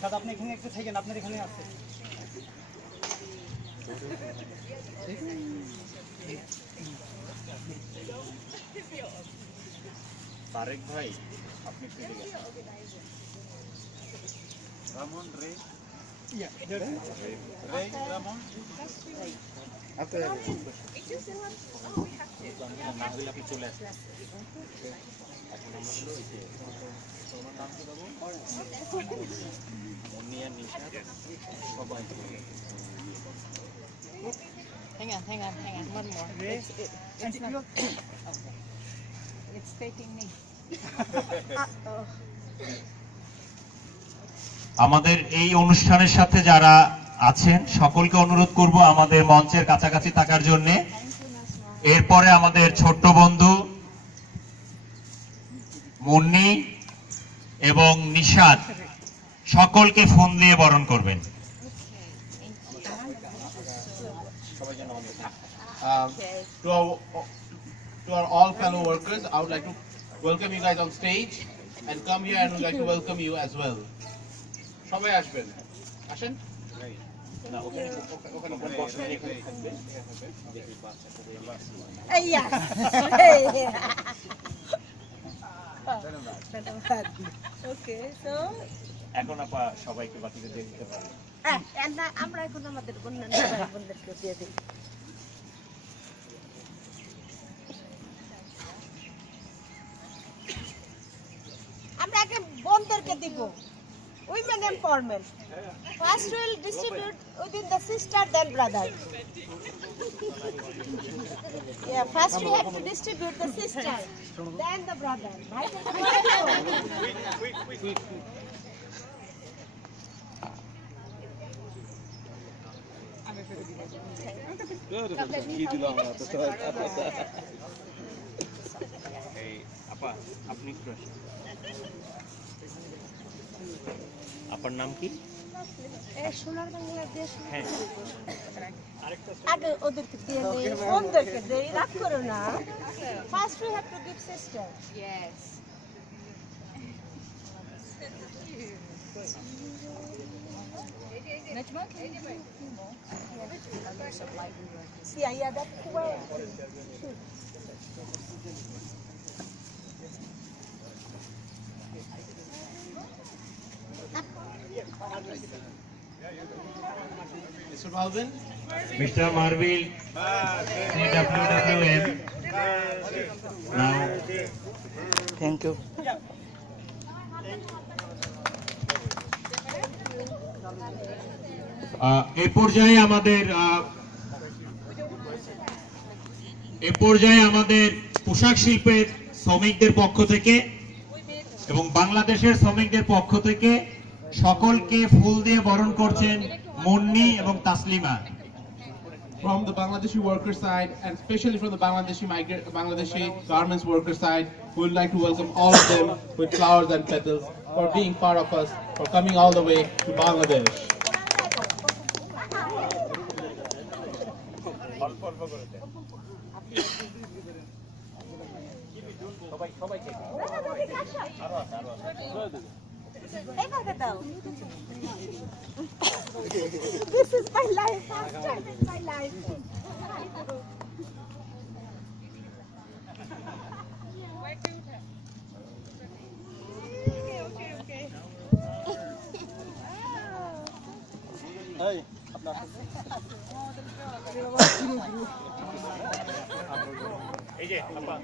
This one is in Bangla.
দাদা আপনি এখানে একটু থাকেন, আপনার এখানে আছে। তারেক ভাই আপনি একটু রামন রে রামন আপনি চলে আসেন। এখন আমরা হলো এই যে তোমার নাম কি দেবো মুন্নিয়া নিশা সবাই। Hang on. One more. It's taking me. আমাদের এই অনুষ্ঠানের সাথে যারা আছেন সকলকে অনুরোধ করব আমাদের মঞ্চের কাছাকাছি থাকার জন্য। এরপরে আমাদের ছোট্ট বন্ধু মুন্নি এবং নিশাদ সকলকে ফোন দিয়ে বরণ করবেন। To our all fellow workers, I would like to welcome you guys on stage and come here and would like to welcome you as well. সবাই আসবেন, আসেন। না ওখানে ওখানে বসে এখানে থাকবে দেখি বাচ্চাটা Yes. Okay, so এখন আপা সবাইকে বাকিতে দিয়ে দিতে পারি। আমরা এখন আমাদের বন্ধুদেরকে দিয়ে দিই। আমরা আগে বোনদেরকে দিব। Women empowerment. First we will distribute within the sister, then brother. Yeah, first we have to distribute the sister, then the brother. Right? এই আপা আপনি একটু আসেন। আপনার নাম কি? সোনার বাংলাদেশ। হ্যাঁ আগে ওদেরকে দিয়ে দেই, বোনদেরকে দেই, রাগ করো না। First we have to give sister. Yes. Yeah, that's way. Mr. Malvin, Mr. Marvin, CWWM. Now, thank you. এই পর্যায়ে আমাদের পোশাক শিল্পের শ্রমিকদের পক্ষ থেকে এবং বাংলাদেশের শ্রমিকদের পক্ষ থেকে সকলকে ফুল দিয়ে বরণ করছেন মুন্নি এবং Taslima. from the Bangladeshi worker side and especially from the Bangladeshi garments worker side, we would like to welcome all of them with flowers and petals for being part of us, for coming all the way to Bangladesh. This is my life. First time in my life. এই যে আপা